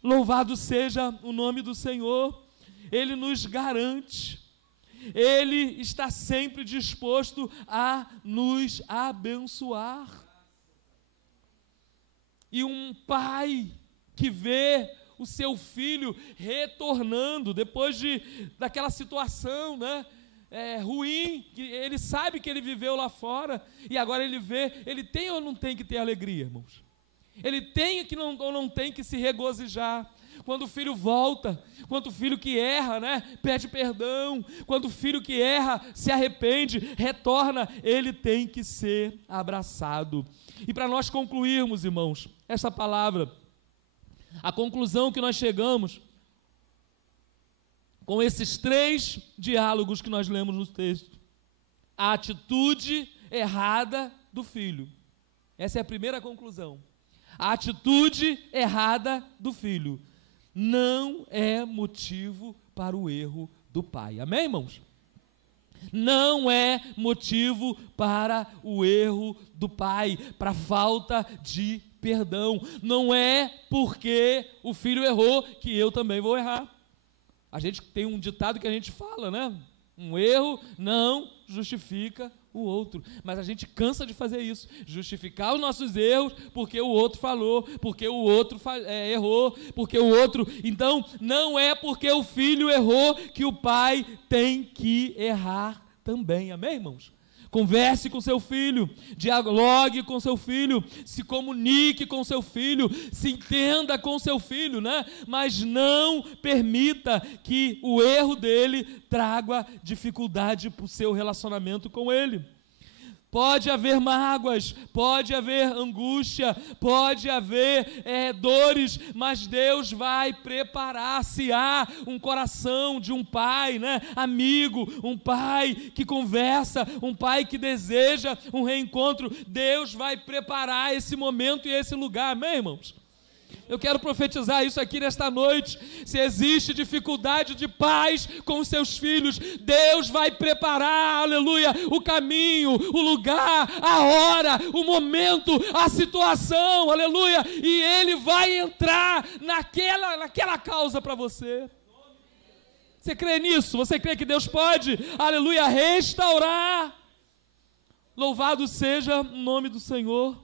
louvado seja o nome do Senhor. Ele nos garante, Ele está sempre disposto a nos abençoar. E um pai que vê o seu filho retornando, depois daquela situação, né, ruim, que ele sabe que ele viveu lá fora, e agora ele vê, ele tem ou não tem que ter alegria, irmãos? Ele tem ou não tem que se regozijar? Quando o filho volta, quando o filho que erra, pede perdão, quando o filho que erra se arrepende, retorna, ele tem que ser abraçado. E para nós concluirmos, irmãos, essa palavra, a conclusão que nós chegamos com esses 3 diálogos que nós lemos no texto: a atitude errada do filho. Essa é a primeira conclusão. A atitude errada do filho não é motivo para o erro do pai. Amém, irmãos? Não é motivo para o erro do pai, para a falta de perdão. Não é porque o filho errou que eu também vou errar. A gente tem um ditado que a gente fala, um erro não justifica o outro, mas a gente cansa de fazer isso, justificar os nossos erros porque o outro falou, porque o outro errou, porque o outro. Então, não é porque o filho errou que o pai tem que errar também. Amém, irmãos? Converse com seu filho, dialogue com seu filho, se comunique com seu filho, se entenda com seu filho, mas não permita que o erro dele traga dificuldade para o seu relacionamento com ele. Pode haver mágoas, pode haver angústia, pode haver dores, mas Deus vai preparar. Se há um coração de um pai, amigo, um pai que conversa, um pai que deseja um reencontro, Deus vai preparar esse momento e esse lugar. Amém, irmãos? Eu quero profetizar isso aqui nesta noite. Se existe dificuldade de pais com os seus filhos, Deus vai preparar, aleluia, o caminho, o lugar, a hora, o momento, a situação, aleluia, e Ele vai entrar naquela causa para você. Você crê nisso? Você crê que Deus pode, aleluia, restaurar? Louvado seja o nome do Senhor.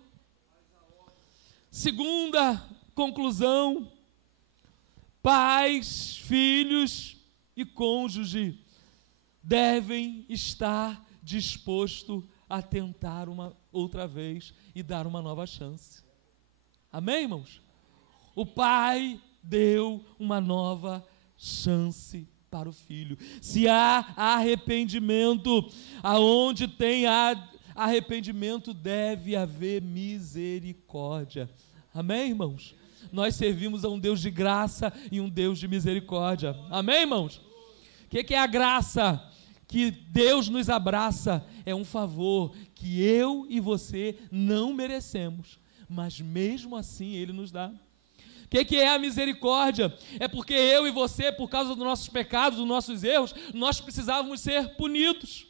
Segunda conclusão: pais, filhos e cônjuge devem estar dispostos a tentar uma outra vez e dar uma nova chance. Amém, irmãos? O pai deu uma nova chance para o filho. Se há arrependimento, aonde tem arrependimento deve haver misericórdia. Amém, irmãos? Nós servimos a um Deus de graça e um Deus de misericórdia. Amém, irmãos? O que é a graça? Que Deus nos abraça. É um favor que eu e você não merecemos, mas mesmo assim Ele nos dá. O que é a misericórdia? É porque eu e você, por causa dos nossos pecados, dos nossos erros, nós precisávamos ser punidos.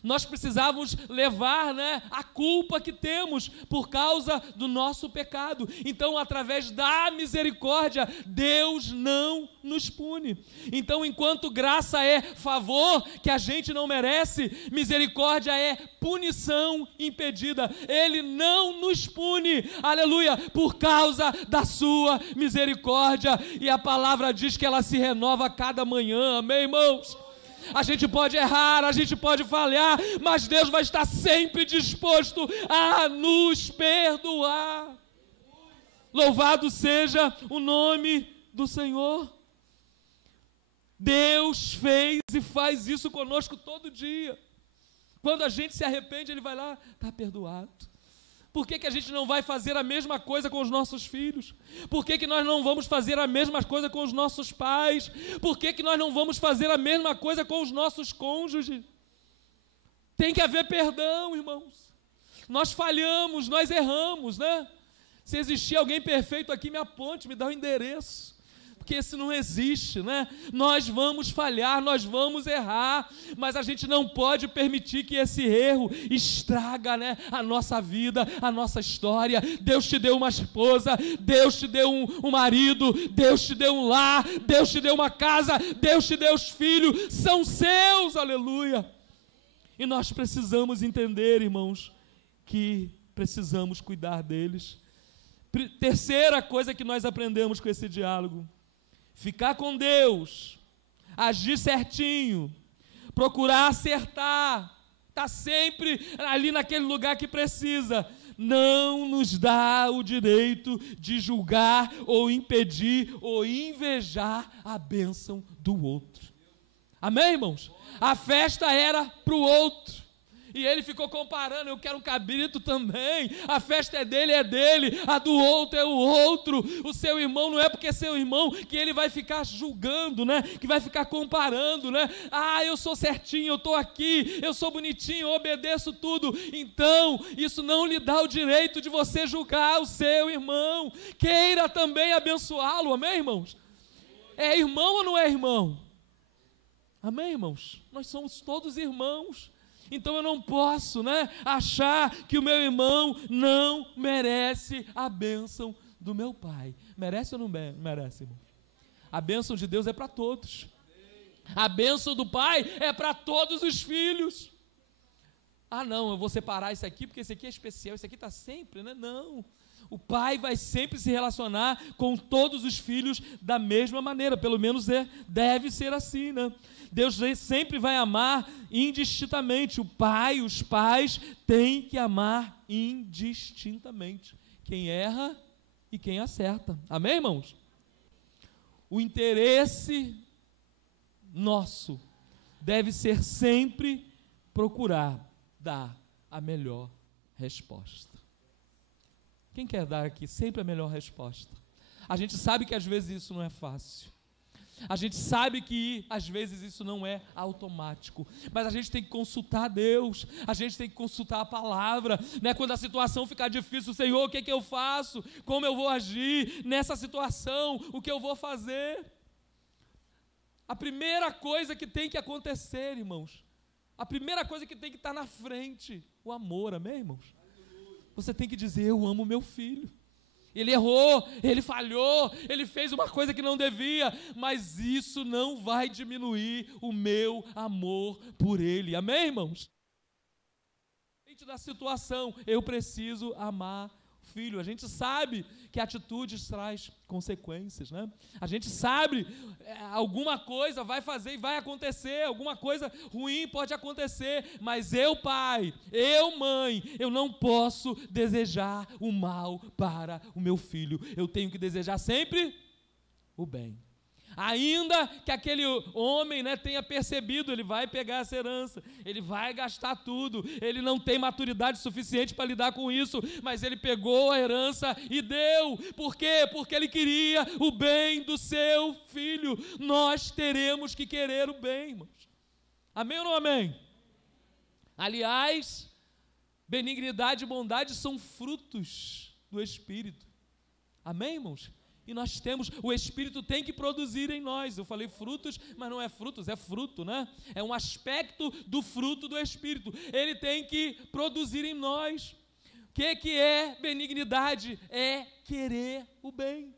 Nós precisávamos levar a culpa que temos por causa do nosso pecado. Então, através da misericórdia, Deus não nos pune. Então, enquanto graça é favor que a gente não merece, misericórdia é punição impedida. Ele não nos pune, aleluia, por causa da sua misericórdia. E a palavra diz que ela se renova a cada manhã. Amém, irmãos? A gente pode errar, a gente pode falhar, mas Deus vai estar sempre disposto a nos perdoar. Louvado seja o nome do Senhor. Deus fez e faz isso conosco todo dia. Quando a gente se arrepende, Ele vai lá, está perdoado. Por que a gente não vai fazer a mesma coisa com os nossos filhos? Por que nós não vamos fazer a mesma coisa com os nossos pais? Por que nós não vamos fazer a mesma coisa com os nossos cônjuges? Tem que haver perdão, irmãos. Nós falhamos, nós erramos, Se existir alguém perfeito aqui, me aponte, me dá o endereço. Porque esse não existe, Nós vamos falhar, nós vamos errar, mas a gente não pode permitir que esse erro estraga, a nossa vida, a nossa história. Deus te deu uma esposa, Deus te deu um marido, Deus te deu um lar, Deus te deu uma casa, Deus te deu os filhos, são seus, aleluia. E nós precisamos entender, irmãos, que precisamos cuidar deles. Terceira coisa que nós aprendemos com esse diálogo: ficar com Deus, agir certinho, procurar acertar, está sempre ali naquele lugar que precisa, não nos dá o direito de julgar ou impedir ou invejar a bênção do outro. Amém, irmãos? A festa era para o outro. E ele ficou comparando, eu quero um cabrito também, a festa é dele, a do outro é o outro. O seu irmão não é porque é seu irmão que ele vai ficar julgando, né? Que vai ficar comparando, né? Ah, eu sou certinho, eu estou aqui, eu sou bonitinho, eu obedeço tudo. Então, isso não lhe dá o direito de você julgar o seu irmão. Queira também abençoá-lo, amém, irmãos? É irmão ou não é irmão? Amém, irmãos? Nós somos todos irmãos. Então eu não posso, né, achar que o meu irmão não merece a bênção do meu pai. Merece ou não merece, irmão? A bênção de Deus é para todos. A bênção do pai é para todos os filhos. Ah, não, eu vou separar isso aqui porque esse aqui é especial, esse aqui está sempre, né? Não. O pai vai sempre se relacionar com todos os filhos da mesma maneira, pelo menos deve ser assim, né? Deus sempre vai amar indistintamente. O pai, os pais têm que amar indistintamente quem erra e quem acerta. Amém, irmãos? O interesse nosso deve ser sempre procurar dar a melhor resposta. Quem quer dar aqui sempre a melhor resposta? A gente sabe que às vezes isso não é fácil. A gente sabe que às vezes isso não é automático, mas a gente tem que consultar Deus, a gente tem que consultar a palavra, né? Quando a situação ficar difícil, Senhor, o que é que eu faço? Como eu vou agir nessa situação? O que eu vou fazer? A primeira coisa que tem que acontecer, irmãos, a primeira coisa que tem que estar na frente, o amor, amém, irmãos? Você tem que dizer, eu amo meu filho. Ele errou, ele falhou, ele fez uma coisa que não devia, mas isso não vai diminuir o meu amor por ele. Amém, irmãos? Dentro da situação, eu preciso amar o filho. A gente sabe que atitudes traz consequências, né? A gente sabe, alguma coisa vai fazer e vai acontecer, alguma coisa ruim pode acontecer, mas eu, pai, eu, mãe, eu não posso desejar o mal para o meu filho. Eu tenho que desejar sempre o bem. Ainda que aquele homem, né, tenha percebido, ele vai pegar essa herança, ele vai gastar tudo, ele não tem maturidade suficiente para lidar com isso, mas ele pegou a herança e deu. Por quê? Porque ele queria o bem do seu filho. Nós teremos que querer o bem, irmãos. Amém ou não amém? Aliás, benignidade e bondade são frutos do Espírito. Amém, irmãos? E nós temos, o Espírito tem que produzir em nós. Eu falei frutos, mas não é frutos, é fruto, né? É um aspecto do fruto do Espírito. Ele tem que produzir em nós. O que é benignidade? É querer o bem.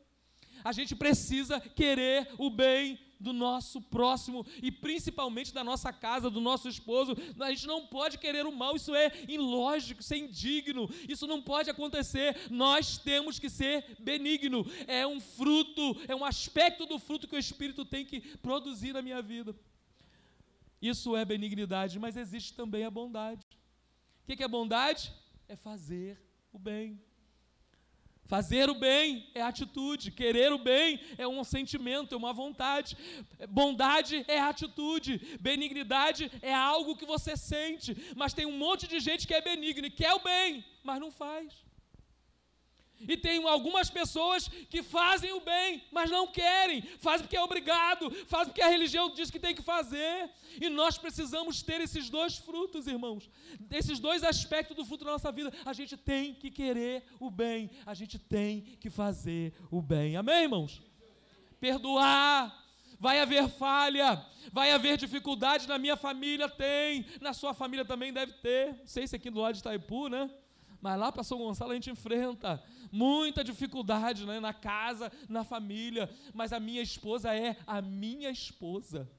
A gente precisa querer o bem do nosso próximo e principalmente da nossa casa, do nosso esposo. A gente não pode querer o mal, isso é ilógico, isso é indigno, isso não pode acontecer. Nós temos que ser benigno, é um fruto, é um aspecto do fruto que o Espírito tem que produzir na minha vida. Isso é benignidade, mas existe também a bondade. O que é bondade? É fazer o bem. Fazer o bem é atitude, querer o bem é um sentimento, é uma vontade. Bondade é atitude, benignidade é algo que você sente, mas tem um monte de gente que é benigno e quer o bem, mas não faz. E tem algumas pessoas que fazem o bem, mas não querem, fazem porque é obrigado, fazem porque a religião diz que tem que fazer. E nós precisamos ter esses dois frutos, irmãos, esses dois aspectos do fruto da nossa vida. A gente tem que querer o bem, a gente tem que fazer o bem. Amém, irmãos? Perdoar. Vai haver falha, vai haver dificuldade na minha família, tem, na sua família também deve ter. Não sei se aqui do lado de Itaipu, né? Mas lá para São Gonçalo a gente enfrenta muita dificuldade, né? Na casa, na família, mas a minha esposa é a minha esposa.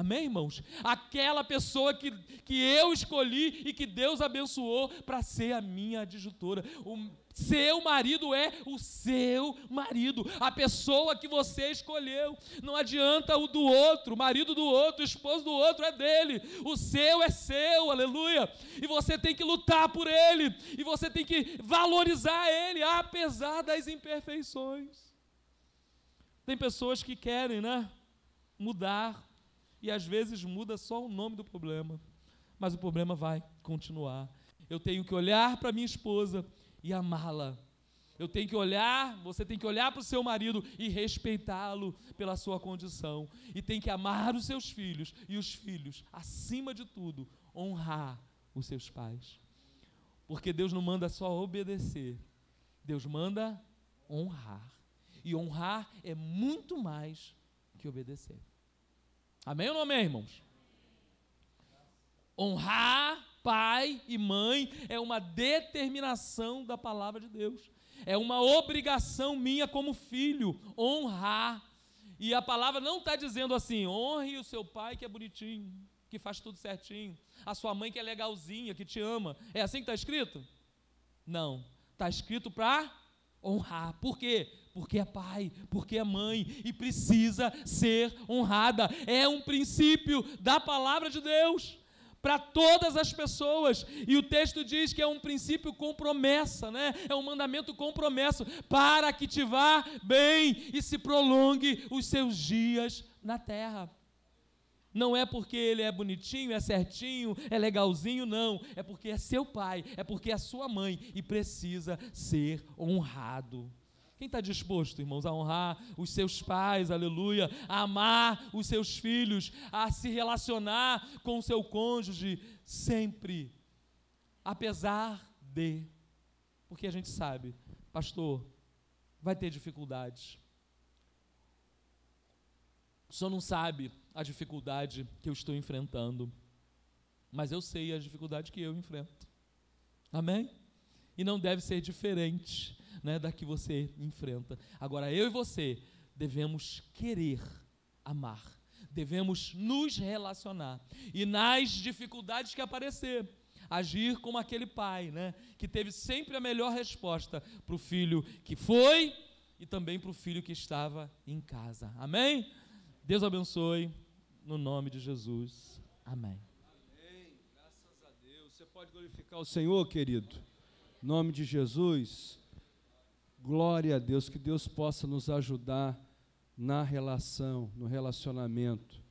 Amém, irmãos? Aquela pessoa que eu escolhi e que Deus abençoou para ser a minha adjutora. O seu marido é o seu marido, a pessoa que você escolheu. Não adianta o do outro, o marido do outro, o esposo do outro é dele. O seu é seu, aleluia. E você tem que lutar por ele, e você tem que valorizar ele, apesar das imperfeições. Tem pessoas que querem, mudar, e às vezes muda só o nome do problema, mas o problema vai continuar. Eu tenho que olhar para minha esposa e amá-la. Você tem que olhar para o seu marido e respeitá-lo pela sua condição. E tem que amar os seus filhos, e os filhos, acima de tudo, honrar os seus pais. Porque Deus não manda só obedecer, Deus manda honrar. E honrar é muito mais que obedecer. Amém ou não amém, irmãos? Honrar pai e mãe é uma determinação da palavra de Deus. É uma obrigação minha como filho, honrar. E a palavra não está dizendo assim, honre o seu pai que é bonitinho, que faz tudo certinho, a sua mãe que é legalzinha, que te ama. É assim que está escrito? Não, está escrito para honrar. Por quê? Porque é pai, porque é mãe, e precisa ser honrada. É um princípio da palavra de Deus para todas as pessoas, e o texto diz que é um princípio com promessa, é um mandamento com promessa, para que te vá bem e se prolongue os seus dias na terra. Não é porque ele é bonitinho, é certinho, é legalzinho, não, é porque é seu pai, é porque é sua mãe, e precisa ser honrado. Quem está disposto, irmãos, a honrar os seus pais, aleluia, a amar os seus filhos, a se relacionar com o seu cônjuge sempre, apesar de, porque a gente sabe, pastor, vai ter dificuldades. O senhor não sabe a dificuldade que eu estou enfrentando, mas eu sei a dificuldade que eu enfrento. Amém? E não deve ser diferente da que você enfrenta. Agora, eu e você devemos querer amar, devemos nos relacionar, e nas dificuldades que aparecer, agir como aquele pai, que teve sempre a melhor resposta para o filho que foi e também para o filho que estava em casa. Amém? Deus abençoe, no nome de Jesus. Amém. Amém. Graças a Deus. Você pode glorificar o Senhor, querido? Em nome de Jesus. Glória a Deus, que Deus possa nos ajudar na relação, no relacionamento.